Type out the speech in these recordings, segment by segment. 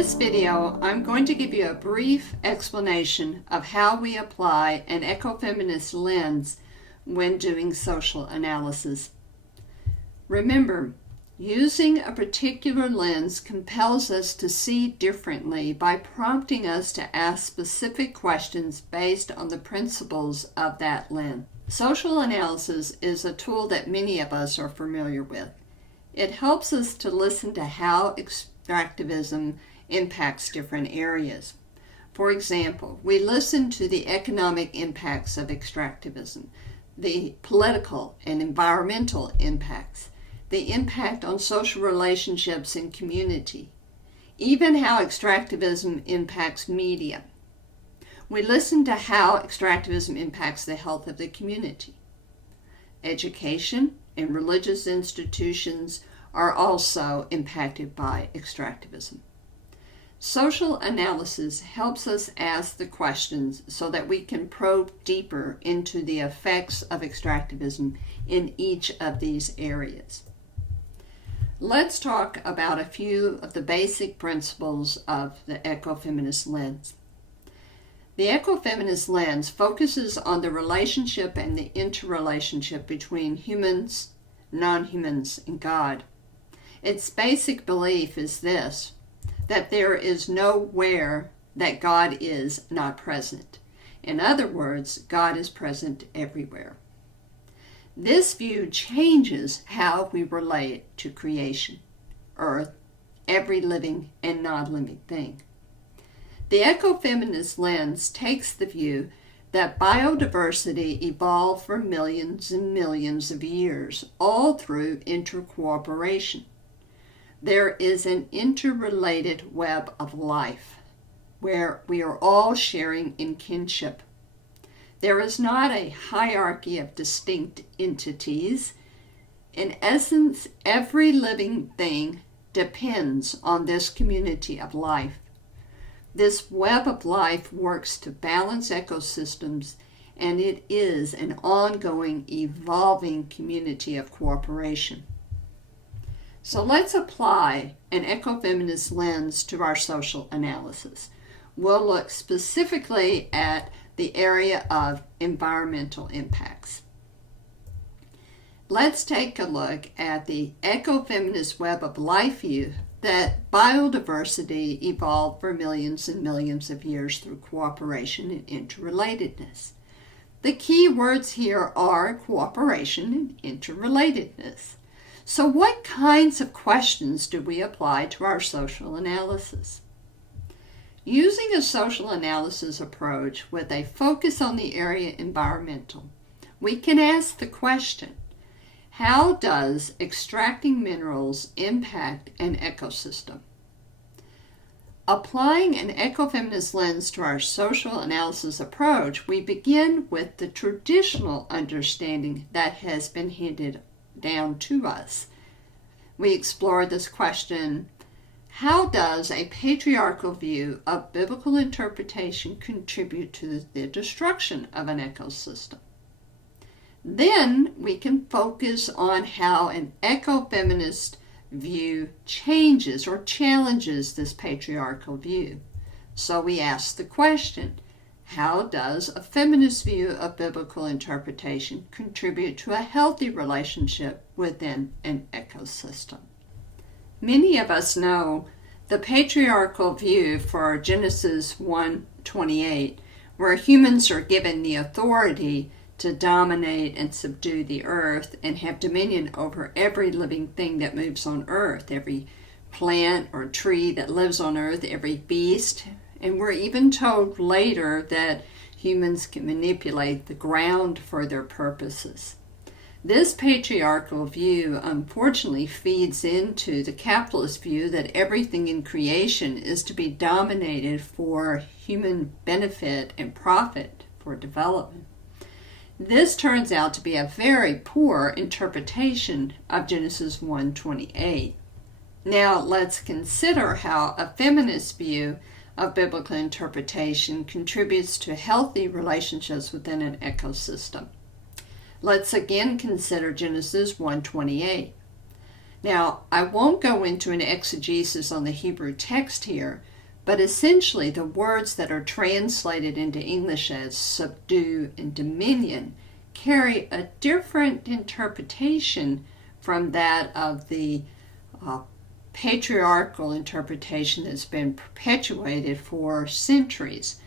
this video, I'm going to give you a brief explanation of how we apply an ecofeminist lens when doing social analysis. Remember, using a particular lens compels us to see differently by prompting us to ask specific questions based on the principles of that lens. Social analysis is a tool that many of us are familiar with. It helps us to listen to how extractivism impacts different areas. For example, we listen to the economic impacts of extractivism, the political and environmental impacts, the impact on social relationships and community, even how extractivism impacts media. We listen to how extractivism impacts the health of the community. Education and religious institutions are also impacted by extractivism. Social analysis helps us ask the questions so that we can probe deeper into the effects of extractivism in each of these areas. Let's talk about a few of the basic principles of the ecofeminist lens. The ecofeminist lens focuses on the relationship and the interrelationship between humans, non-humans, and God. Its basic belief is this: that there is nowhere that God is not present. In other words, God is present everywhere. This view changes how we relate to creation, earth, every living and non-living thing. The ecofeminist lens takes the view that biodiversity evolved for millions and millions of years, all through intercooperation. There is an interrelated web of life where we are all sharing in kinship. There is not a hierarchy of distinct entities. In essence, every living thing depends on this community of life. This web of life works to balance ecosystems, and it is an ongoing, evolving community of cooperation. So let's apply an ecofeminist lens to our social analysis. We'll look specifically at the area of environmental impacts. Let's take a look at the ecofeminist web of life view that biodiversity evolved for millions and millions of years through cooperation and interrelatedness. The key words here are cooperation and interrelatedness. So what kinds of questions do we apply to our social analysis? Using a social analysis approach with a focus on the area environmental, we can ask the question: how does extracting minerals impact an ecosystem? Applying an ecofeminist lens to our social analysis approach, we begin with the traditional understanding that has been handed down to us. We explore this question: how does a patriarchal view of biblical interpretation contribute to the destruction of an ecosystem? Then we can focus on how an ecofeminist view changes or challenges this patriarchal view. So we ask the question: how does a feminist view of biblical interpretation contribute to a healthy relationship within an ecosystem? Many of us know the patriarchal view for Genesis 1:28, where humans are given the authority to dominate and subdue the earth and have dominion over every living thing that moves on earth, every plant or tree that lives on earth, every beast. And we're even told later that humans can manipulate the ground for their purposes. This patriarchal view unfortunately feeds into the capitalist view that everything in creation is to be dominated for human benefit and profit for development. This turns out to be a very poor interpretation of Genesis 1:28. Now let's consider how a feminist view of biblical interpretation contributes to healthy relationships within an ecosystem. Let's again consider Genesis 1:28. Now, I won't go into an exegesis on the Hebrew text here, but essentially the words that are translated into English as subdue and dominion carry a different interpretation from that of the patriarchal interpretation that's been perpetuated for centuries.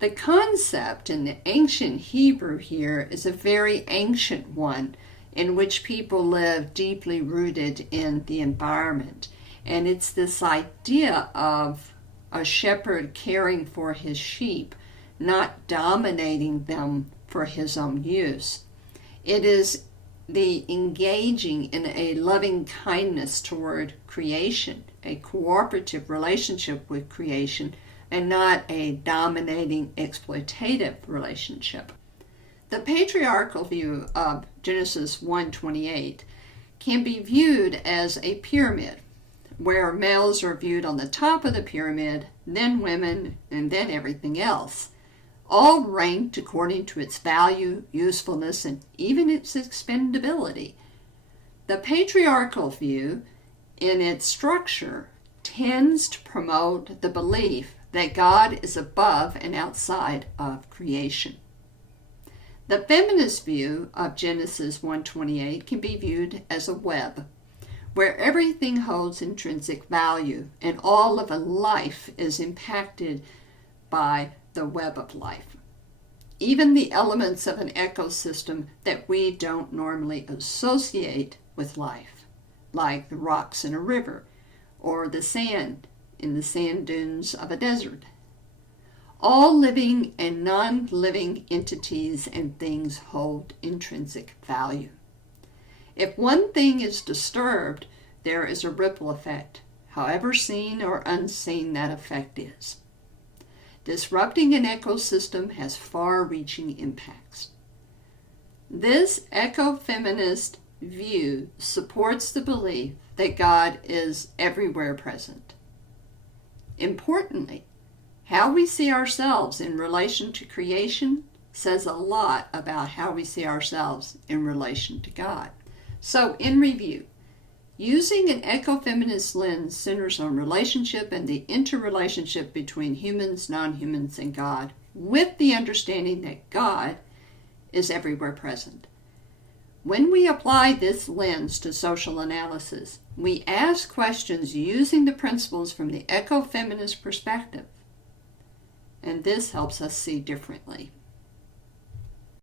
The concept in the ancient Hebrew here is a very ancient one in which people live deeply rooted in the environment. And it's this idea of a shepherd caring for his sheep, not dominating them for his own use. It is the engaging in a loving kindness toward creation, a cooperative relationship with creation, and not a dominating exploitative relationship. The patriarchal view of Genesis 1:28 can be viewed as a pyramid, where males are viewed on the top of the pyramid, then women, and then everything else, all ranked according to its value, usefulness, and even its expendability. The patriarchal view, in its structure, tends to promote the belief that God is above and outside of creation. The feminist view of Genesis 1:28 can be viewed as a web, where everything holds intrinsic value and all of a life is impacted by the web of life. Even the elements of an ecosystem that we don't normally associate with life, like the rocks in a river or the sand in the sand dunes of a desert. All living and non-living entities and things hold intrinsic value. If one thing is disturbed, there is a ripple effect, however seen or unseen that effect is. Disrupting an ecosystem has far-reaching impacts. This ecofeminist view supports the belief that God is everywhere present. Importantly, how we see ourselves in relation to creation says a lot about how we see ourselves in relation to God. So, in review, using an ecofeminist lens centers on relationship and the interrelationship between humans, non-humans, and God, with the understanding that God is everywhere present. When we apply this lens to social analysis, we ask questions using the principles from the ecofeminist perspective, and this helps us see differently.